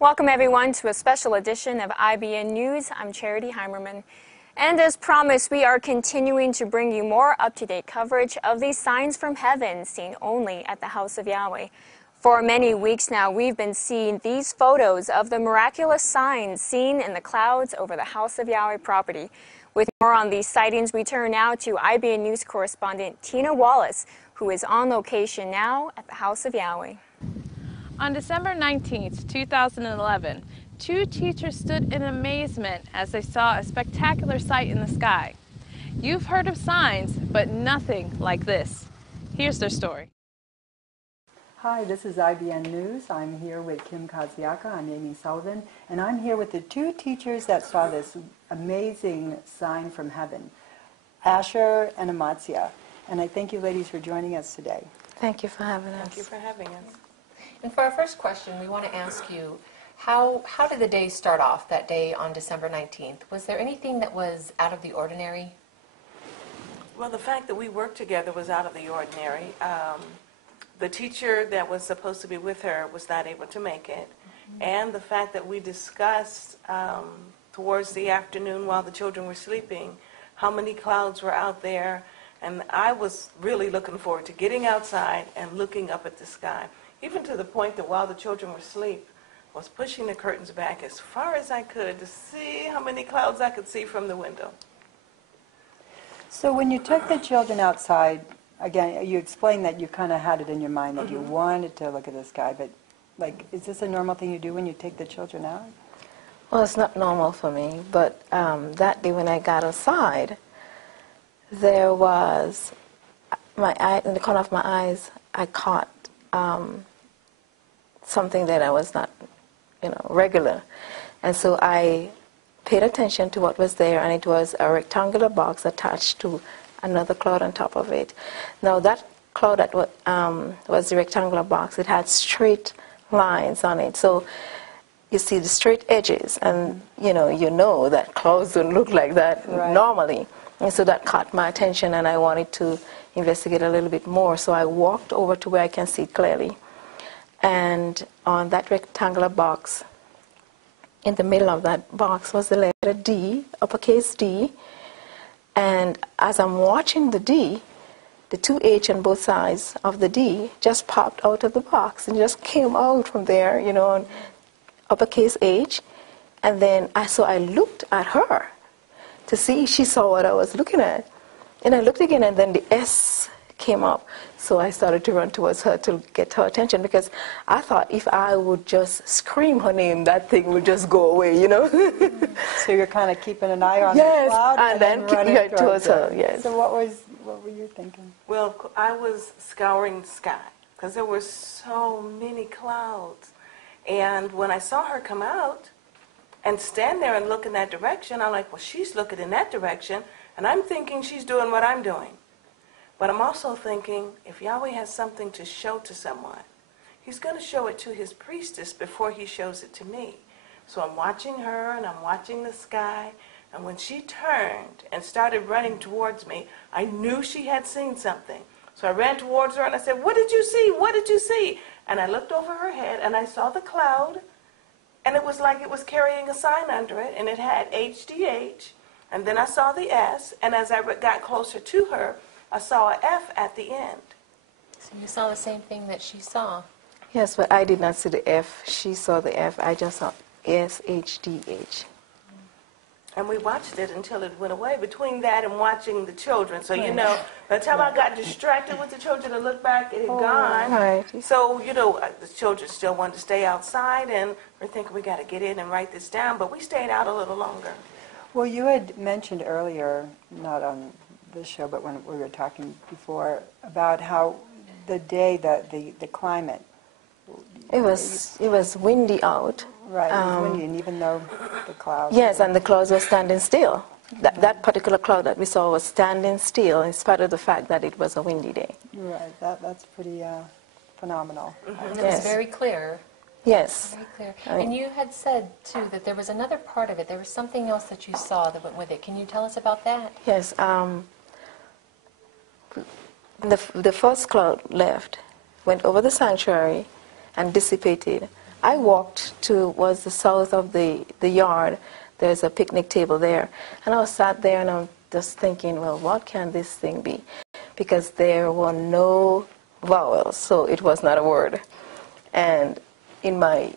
Welcome everyone to a special edition of IBN News. I'm Charity Heimerman. And as promised, we are continuing to bring you more up-to-date coverage of these signs from heaven seen only at the house of Yahweh. For many weeks now, we've been seeing these photos of the miraculous signs seen in the clouds over the house of Yahweh property. With more on these sightings, we turn now to IBN News correspondent Tina Wallace, who is on location now at the house of Yahweh. On December 19th, 2011, two teachers stood in amazement as they saw a spectacular sight in the sky. You've heard of signs, but nothing like this. Here's their story. Hi, this is IBN News. I'm here with Kim Kaziaka. I'm Amy Sullivan, and I'm here with the two teachers that saw this amazing sign from heaven, Asher and Amatzia. And I thank you ladies for joining us today. Thank you for having us. Thank you for having us. And for our first question, we want to ask you, how did the day start off, that day on December 19th? Was there anything that was out of the ordinary? Well, the fact that we worked together was out of the ordinary. The teacher that was supposed to be with her was not able to make it. Mm-hmm. And the fact that we discussed towards the afternoon while the children were sleeping how many clouds were out there. And I was really looking forward to getting outside and looking up at the sky. Even to the point that while the children were asleep, I was pushing the curtains back as far as I could to see how many clouds I could see from the window. So when you took the children outside, again, you explained that you kind of had it in your mind that you wanted to look at the sky, but like, is this a normal thing you do when you take the children out? Well, it's not normal for me, but that day when I got outside, there was, in the corner of my eyes, I caught something that I was not, regular. And so I paid attention to what was there, and it was a rectangular box attached to another cloud on top of it. Now that cloud that was the rectangular box, it had straight lines on it. So you see the straight edges, and you know that clouds don't look like that normally. And so that caught my attention, and I wanted to investigate a little bit more. So I walked over to where I can see clearly. And on that rectangular box, in the middle of that box was the letter D, uppercase D. And as I'm watching the D, the two H on both sides of the D just popped out of the box and just came out from there, on uppercase H. And then I looked at her to see if she saw what I was looking at. And I looked again, and then the S came up. So I started to run towards her to get her attention, because I thought if I would just scream her name, that thing would just go away, So you're kind of keeping an eye on the cloud and then running towards her, yes. So what were you thinking? Well, I was scouring the sky because there were so many clouds. And when I saw her come out and stand there and look in that direction, I'm like, well, she's looking in that direction, and I'm thinking she's doing what I'm doing. But I'm also thinking, if Yahweh has something to show to someone, he's going to show it to his priestess before he shows it to me. So I'm watching her, and I'm watching the sky, and when she turned and started running towards me, I knew she had seen something. So I ran towards her, and I said, what did you see? What did you see? And I looked over her head, and I saw the cloud, and it was like it was carrying a sign under it, and it had HDH, and then I saw the S, and as I got closer to her, I saw an F at the end. So you saw the same thing that she saw? Yes, but I did not see the F. She saw the F. I just saw SHDH. And we watched it until it went away, between that and watching the children. So, by the time I got distracted with the children and looked back, it had gone. Right. So, the children still wanted to stay outside, and we're thinking we got to get in and write this down, but we stayed out a little longer. Well, you had mentioned earlier, not on this show, but when we were talking before, about how the day, the climate. It was windy out. Right, it was windy, and even though the clouds... Yes, and the clouds were standing still. That particular cloud that we saw was standing still, in spite of the fact that it was a windy day. Right, that's pretty phenomenal. And it was very clear. Yes. Very clear. And you had said, too, that there was another part of it. There was something else that you saw that went with it. Can you tell us about that? Yes. The first cloud left, went over the sanctuary, and dissipated. I walked was the south of the yard. There's a picnic table there. And I was sat there and I'm just thinking, well, what can this thing be? Because there were no vowels, so it was not a word. And in my,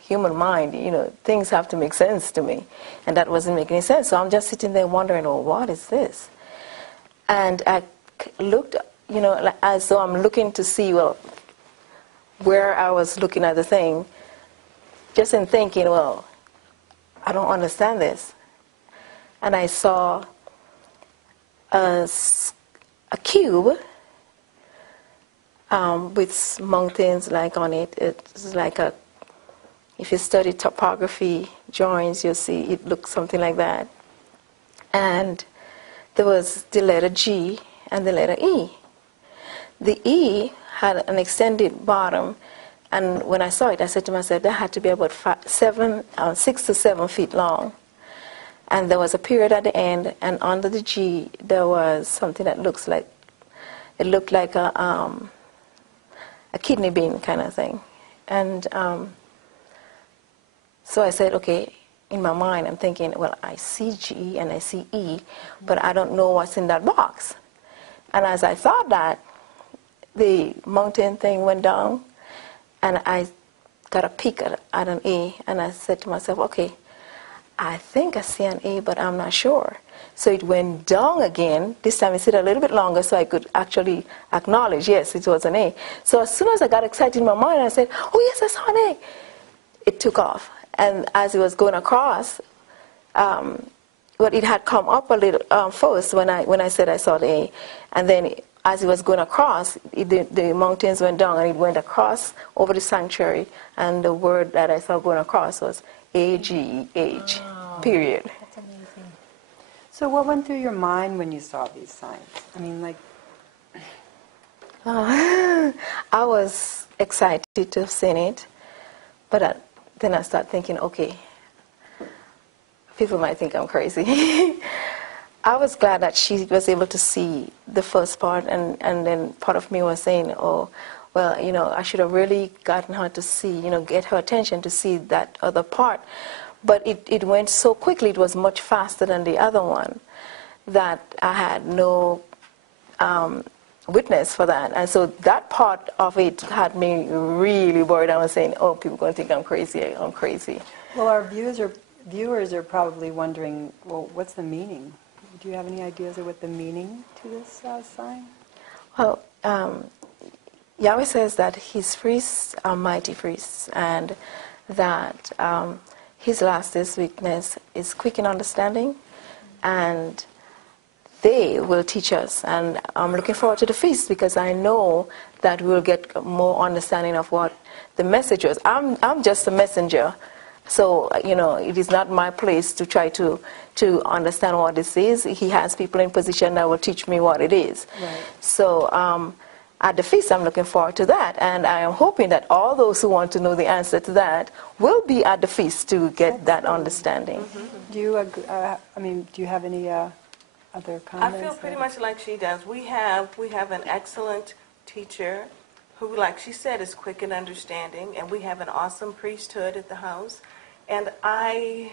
human mind, things have to make sense to me. And that wasn't making any sense. So I'm just sitting there wondering, oh, what is this? And I looked, as though I'm looking to see, well, where I was looking at the thing, just in thinking, well, I don't understand this. And I saw a cube with mountains like on it. It's like if you study topography drawings, you'll see it looks something like that. And there was the letter G and the letter E. The E had an extended bottom, and when I saw it, I said to myself, that had to be about 6 to 7 feet long. And there was a period at the end, and under the G, there was something that looked like a kidney bean kind of thing. And so I said, okay, in my mind, I'm thinking, well, I see G and I see E, but I don't know what's in that box. And as I thought that, the mountain thing went down, and I got a peek at an E, and I said to myself, okay, I think I see an E, but I'm not sure. So it went down again. This time it stayed a little bit longer so I could actually acknowledge, yes, it was an A. So as soon as I got excited in my mind, I said, oh, yes, I saw an A. It took off. And as it was going across, it had come up a little first when I said I saw the A. And then as it was going across, the mountains went down and it went across over the sanctuary. And the word that I saw going across was A-G-H, period. That's amazing. So what went through your mind when you saw these signs? I mean, like... I was excited to have seen it, but then I started thinking, okay, people might think I'm crazy. I was glad that she was able to see the first part, and then part of me was saying, oh, well, I should have really gotten her to see, get her attention to see that other part. But it went so quickly, it was much faster than the other one, that I had no witness for that. And so that part of it had me really worried. I was saying, oh, people are going to think I'm crazy. Well, our viewers are probably wondering, well, what's the meaning? Do you have any ideas of what the meaning to this sign? Well, Yahweh says that his priests are mighty priests, and that his lastest weakness is quick in understanding, and they will teach us. And I'm looking forward to the feast because I know that we'll get more understanding of what the message was. I'm just a messenger. So, it is not my place to try to understand what this is. He has people in position that will teach me what it is. Right. So, at the feast, I'm looking forward to that. And I am hoping that all those who want to know the answer to that will be at the feast to get that understanding. Mm-hmm. Do you, do you have any other comments? I feel pretty much like she does. We have an excellent teacher who, like she said, is quick in understanding, and we have an awesome priesthood at the house. And I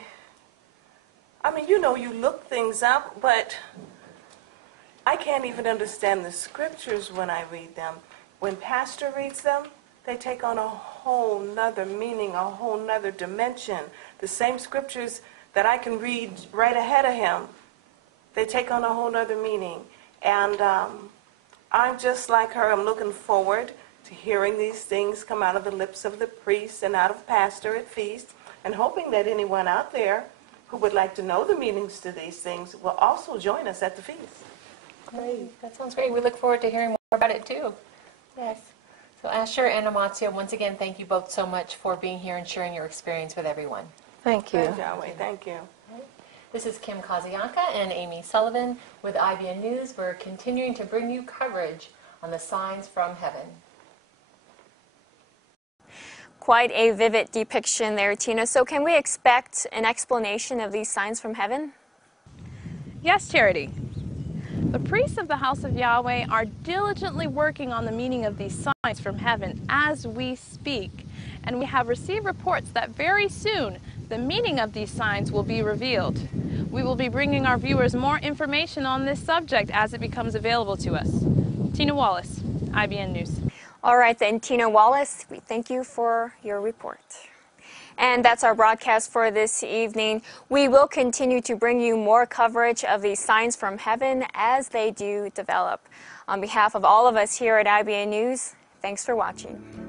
mean, you look things up, but I can't even understand the scriptures when I read them. When Pastor reads them, they take on a whole nother meaning, a whole nother dimension. The same scriptures that I can read right ahead of him, they take on a whole nother meaning. And I'm just like her. I'm looking forward to hearing these things come out of the lips of the priest and out of Pastor at feast, and hoping that anyone out there who would like to know the meanings to these things will also join us at the feast. Great. That sounds great. We look forward to hearing more about it too. Yes. So Asher and Amatio, once again, thank you both so much for being here and sharing your experience with everyone. Thank you. Thanks, Yahweh. Thank you. This is Kim Kazianka and Amy Sullivan with IBN News. We're continuing to bring you coverage on the signs from heaven. Quite a vivid depiction there, Tina. So can we expect an explanation of these signs from heaven? Yes, Charity. The priests of the house of Yahweh are diligently working on the meaning of these signs from heaven as we speak. and we have received reports that very soon the meaning of these signs will be revealed. We will be bringing our viewers more information on this subject as it becomes available to us. Tina Wallace, IBN News. All right, then, Tina Wallace, we thank you for your report. And that's our broadcast for this evening. We will continue to bring you more coverage of these signs from heaven as they do develop. On behalf of all of us here at IBN News, thanks for watching.